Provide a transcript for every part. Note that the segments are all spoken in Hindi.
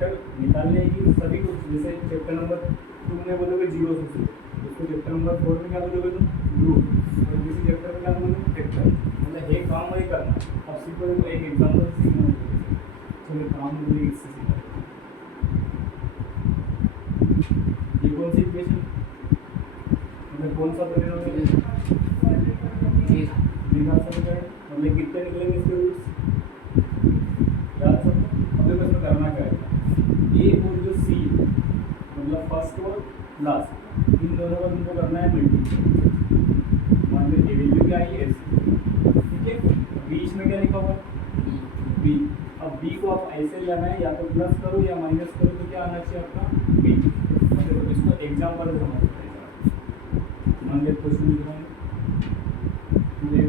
वेक्टर निकालने की सभी कुछ, जैसे चैप्टर नंबर 2 में बोलोगे 0 से शुरू, उसको चैप्टर नंबर 4 में क्या बोलोगे तुम, ग्रुप, और किसी चैप्टर में क्या बोलोगे, वेक्टर, मतलब एक काम वही करना। अब सीखो, देखो एक एग्जाम्पल सीखना, चलो काम मुझे इससे सीखा। ये कौन सी इक्वेशन, मतलब कौन सा पॉलिनोमियल है, द्विघात समीकरण, मतलब कितने निकलेंगे इसके रूट्स, याद सबको। अब देखो इसमें करना क्या है, ए और जो सी मतलब फर्स्ट और लास्ट, इन दोनों का तुमको करना है मल्टीप्लाई। मान लो ए वैल्यू क्या आई है, ठीक है, बीच में क्या लिखा हुआ बी। अब बी को आप ऐसे लेना है, या तो प्लस करो या माइनस करो, तो क्या आना चाहिए आपका बी। मतलब इसको एग्जाम्पल समझ सकते हैं। मान लो क्वेश्चन लिख रहा हूँ, 2x²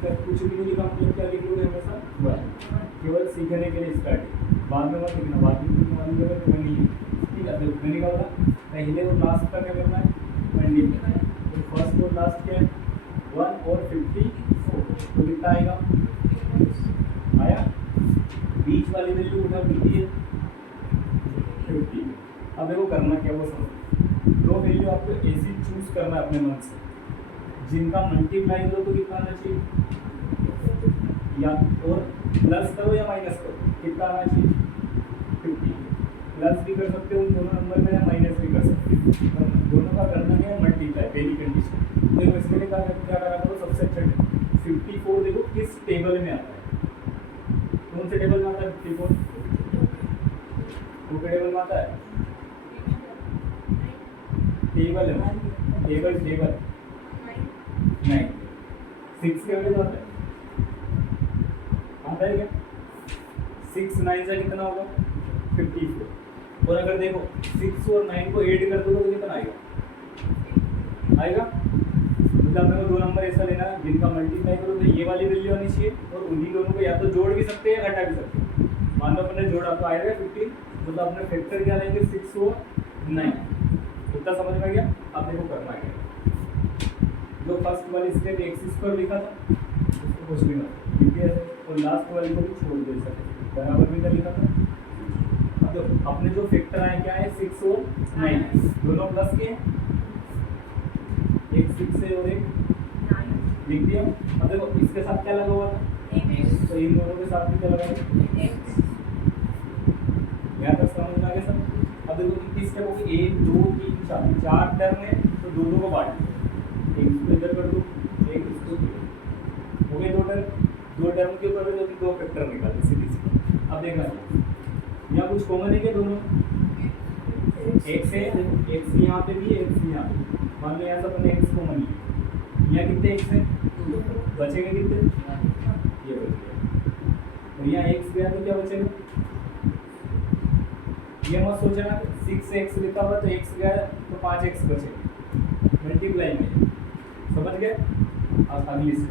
प्लस कुछ भी नहीं लिखा, मतलब क्या लिख लोगे हमेशा, केवल सीखने के लिए स्टार्टिंग, बाद में मत लिखना, बाद में तुम मान लोगे तो नहीं है, ठीक है। देखो मैंने क्या बोला, पहले और लास्ट का क्या करना है, मल्टीप्लाई। तो फर्स्ट और लास्ट क्या है, 1 और 54, तो कितना आएगा, आया। बीच वाली वैल्यू उठा कितनी है, 50। अब देखो करना क्या, वो समझो, दो वैल्यू आपको ऐसी चूज करना है अपने मन से, जिनका मल्टीप्लाई करो तो कितना आना चाहिए, या और प्लस करो या माइनस करो, कितना आना चाहिए 50। प्लस भी कर सकते हो उन दोनों नंबर में, या माइनस भी कर सकते हो, दोनों का करना है मल्टीप्लाई, पहली कंडीशन। देखो इसके लिए क्या करा करो, सबसे अच्छा 54 देखो किस टेबल में आता है, कौन से टेबल में आता है 54, टू के टेबल में आता है, टेबल है, टेबल नहीं, 6 के वजह आता है क्या, 6 9 से कितना होगा 54। और अगर देखो 6 और 9 को ऐड कर दोगे तो कितना आएगा, मतलब मेरे को दो नंबर ऐसा लेना जिनका मल्टीप्लाई करो तो ये वाली वैल्यू आनी चाहिए, और उन्हीं दोनों को या तो जोड़ भी सकते हैं या घटा भी सकते हैं। मान लो अपने जोड़ा तो आएगा 15, मतलब अपने फैक्टर क्या लेंगे 6 और 9, इतना समझ में गया। अब देखो करना क्या, जो फर्स्ट वाली स्टेप x² लिखा था उसको कुछ भी ना, और लास्ट वाली को भी छोड़ दे सकते, बराबर भी तो लिखा था। अब देखो अपने जो फैक्टर आए क्या है, 6 और 9, दोनों प्लस के, एक 6 है और एक 9 लिख दिया। अब देखो इसके साथ क्या लगा हुआ था, तो इन दोनों के साथ भी क्या लगा है, यहाँ तक समझ में आ गया सब। अब देखो किस स्टेप होगी, 1 2 3 4 टर्म है, तो दो को बांट दो, एक इसको इधर कर दो, एक इसको हो गए, दो टर्म के ऊपर जो दो फैक्टर निकाले सीधी सीधी। अब देखना यहाँ कुछ कॉमन है क्या, दोनों x है, x यहाँ पे भी है, x यहाँ पे, मान लो यहाँ सब अपने x कॉमन है, यहाँ कितने x है, बचेगा कितने, ये बच गया, और यहाँ x गया तो क्या बचेगा, ये मत सोचना 6x लिखा हुआ तो x गया तो 5x बचेगा, मल्टीप्लाई में, समझ गए। अब अगली से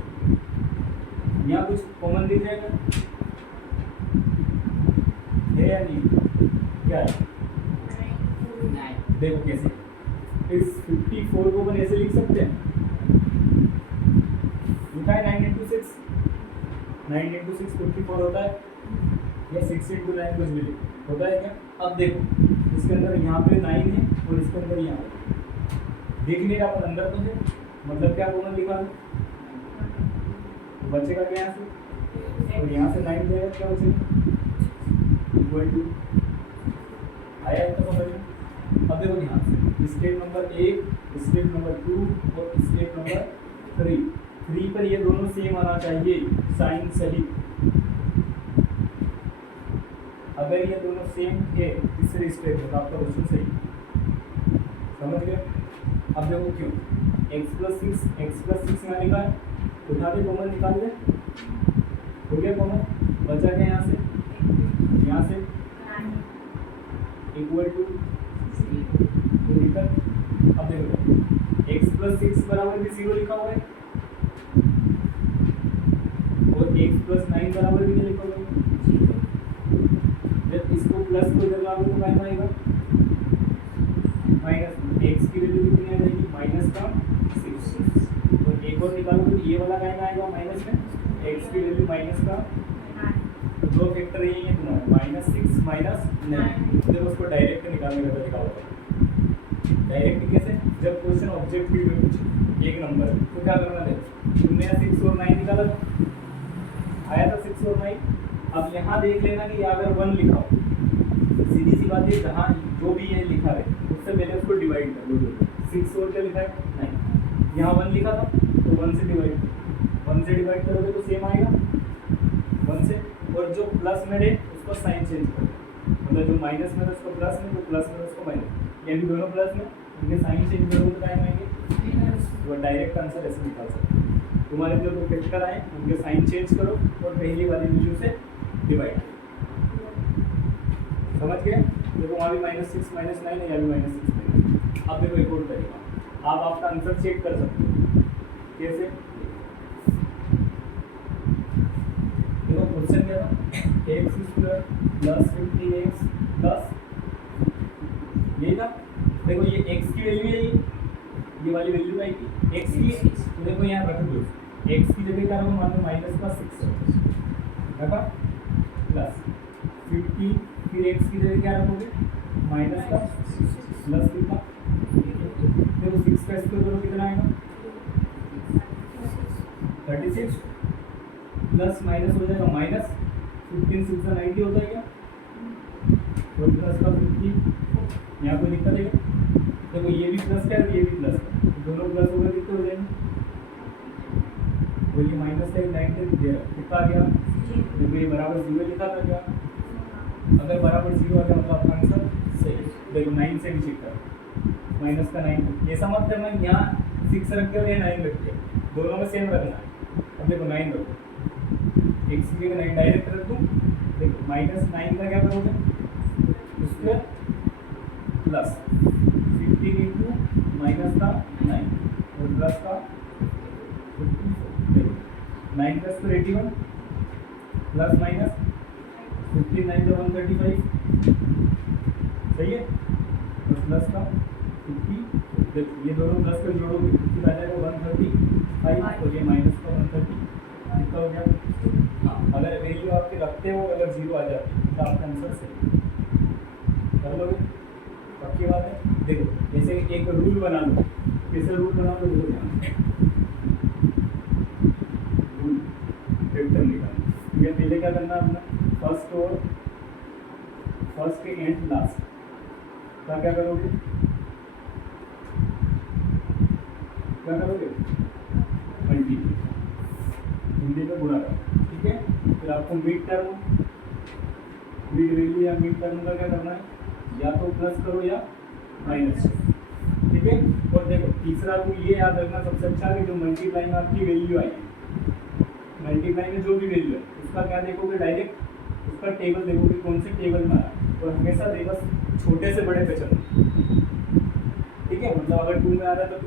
यहाँ कुछ कॉमन दिख जाएगा है या नहीं, क्या है, देखो कैसे, इस 54 को अपन ऐसे लिख सकते हैं, लिखा है 9 × 6, 9 × 6 54 होता है, या 6 × 9 कुछ भी होता है क्या। अब देखो इसके अंदर यहाँ पे 9 है और इसके अंदर यहाँ पे देख नहीं रहा, पर अंदर तो है, मतलब क्या कॉमन लिखा है, तो बचेगा क्या यहाँ से, और यहाँ से 9 जाएगा, क्या बचेगा इक्वल टू, आया है तो समझ में। अब देखो ध्यान से, स्टेप नंबर 1, स्टेप नंबर 2 और स्टेप नंबर 3 पर ये दोनों सेम आना चाहिए, साइन सही। अगर ये दोनों सेम है तीसरे स्टेप में तो आपका क्वेश्चन सही, समझ गए। अब देखो क्यों, x + 6 यहाँ लिखा है, उठा के कॉमन निकाल ले, हो गया कॉमन, बचा क्या यहाँ से इक्वल टू निकल। अब देखो x प्लस 6 बराबर भी 0 लिखा हुआ है और x प्लस 9 बराबर भी लिखा हुआ है। जब इसको प्लस को इधर लाओगे तो क्या आएगा माइनस, x की वैल्यू कितनी आ जाएगी माइनस का 6 और एक और निकालोगे तो ये वाला क्या आएगा माइनस में, x की वैल्यू माइनस का, दो फैक्टर यही है तुम्हारा -6 -9। जब उसको डायरेक्ट निकालने का तरीका होगा, डायरेक्ट कैसे, जब क्वेश्चन ऑब्जेक्टिव में कुछ एक नंबर है तो क्या करना है, तुमने 6 और 9 निकाला आया था 6 और 9। अब यहाँ देख लेना कि अगर 1 लिखा हो, सीधी सी बात है, जहाँ जो भी ये लिखा है उससे पहले उसको डिवाइड कर लो। 6 और क्या लिखा है 9, यहाँ 1 लिखा था तो 1 से डिवाइड करोगे तो सेम आएगा 1 से। और जो प्लस में है उसको साइन चेंज करो, मतलब जो माइनस में था उसको प्लस में, जो प्लस में उसको माइनस, ये भी दोनों प्लस में, उनके साइन चेंज करोगे तो टाइम आएंगे, तो डायरेक्ट आंसर ऐसे निकाल सकते हो। तुम्हारे जो दो फैक्टर आए उनके साइन चेंज करो और पहली वाली वैल्यू से डिवाइड, समझ गए। देखो वहाँ भी -6 -9 है, या भी -6 अब देखो एक और तरीका, आप आपका आंसर चेक कर सकते हो। कैसे, देखो क्वेश्चन क्या था, x² + 15x 10, यही था। देखो ये x की वैल्यू है, ये वाली वैल्यू आएगी x की, तो देखो यहाँ रख दो, x की जगह क्या रखो, मान लो -6 रखा प्लस 50, फिर x की जगह क्या रखोगे माइनस का प्लस कितना, देखो 6 का स्क्वायर करो कितना आएगा 36 प्लस माइनस हो जाएगा माइनस 15 6 का 90 होता है क्या, और प्लस का 50, यहाँ कोई दिक्कत है क्या, देखो ये भी प्लस का है ये भी प्लस का, दोनों प्लस हो गए कितने हो जाएंगे, तो ये माइनस का 90 कितना आ गया, देखो ये बराबर 0 लिखा था क्या, अगर बराबर 0 आ गया मतलब आपका आंसर सही। देखो 9 से भी चेक कर, माइनस का 9, ऐसा मत करना यहाँ 6 रख के और ये 9 रख के, दोनों में सेम रखना है। अब देखो 9 रखो, x की जगह 9 डायरेक्ट रख दूँ, देखो -9 का क्या करोगे स्क्वायर प्लस 15 इंटू माइनस का 9 और प्लस का 54, 9 का स्क्वायर 81 प्लस माइनस 15 9 का 135, सही है, और प्लस का 50, ये दोनों प्लस कर जोड़ोगे फिर आ जाएगा 135 और ये माइनस का 130, कितना हो गया। हाँ, अगर वैल्यू आपके रखते हो अगर 0 आ जाती तो आपका आंसर सही कर लोगे, पक्की बात है। देखो जैसे एक रूल बना लो, कैसे रूल बना लो, रूल वेक्टर निकालना, ये पहले क्या करना है अपना, फर्स्ट के एंड लास्ट का क्या करोगे मल्टीप्लाई, हिंदी में गुणा करो, ठीक है। फिर आपको मिड वैल्यू या मिड टर्म का क्या करना है, या तो प्लस करो या माइनस, ठीक है। और देखो तीसरा रूल ये याद रखना सबसे अच्छा कि जो मल्टीप्लाई में आपकी वैल्यू आई है, मल्टीप्लाई में जो भी वैल्यू है उसका क्या देखोगे, डायरेक्ट उसका टेबल देखोगे कौन से टेबल में आया, और हमेशा बस छोटे से बड़े पे चलो, ठीक है। मतलब अगर 2 में आ रहा है तो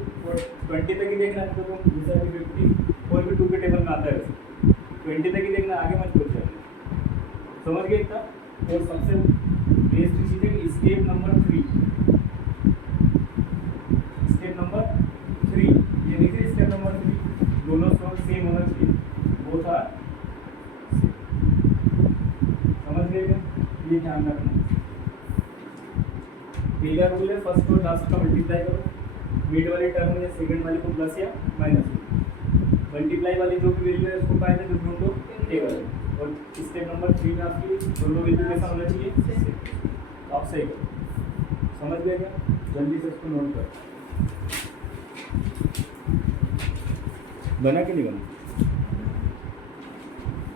20 तक ही देखना है, तो तुम दूसरा भी 50 और भी 2 के टेबल में आता है वैसे 20 तक ही देखना, आगे मत पहुँच जाना, समझ गए इतना। और सबसे बेस्ट चीज़ है स्टेप नंबर 3, ये देखिए स्टेप नंबर 3 दोनों सोल्व सेम होना चाहिए, वो था, समझ गए क्या, ये ध्यान रखना। पहला रूल है फर्स्ट और लास्ट का मल्टीप्लाई करो, मिड वाली टर्म या सेकंड वाली को प्लस या माइनस, मल्टीप्लाई वाली जो भी वैल्यू है उसको पाए तो ढूंढो टेबल है। और स्टेप नंबर 3 में आपकी दोनों वैल्यू कैसा होना चाहिए, तो आप सही करो, समझ गए क्या, जल्दी से इसको नोट करो, बना कि नहीं बना।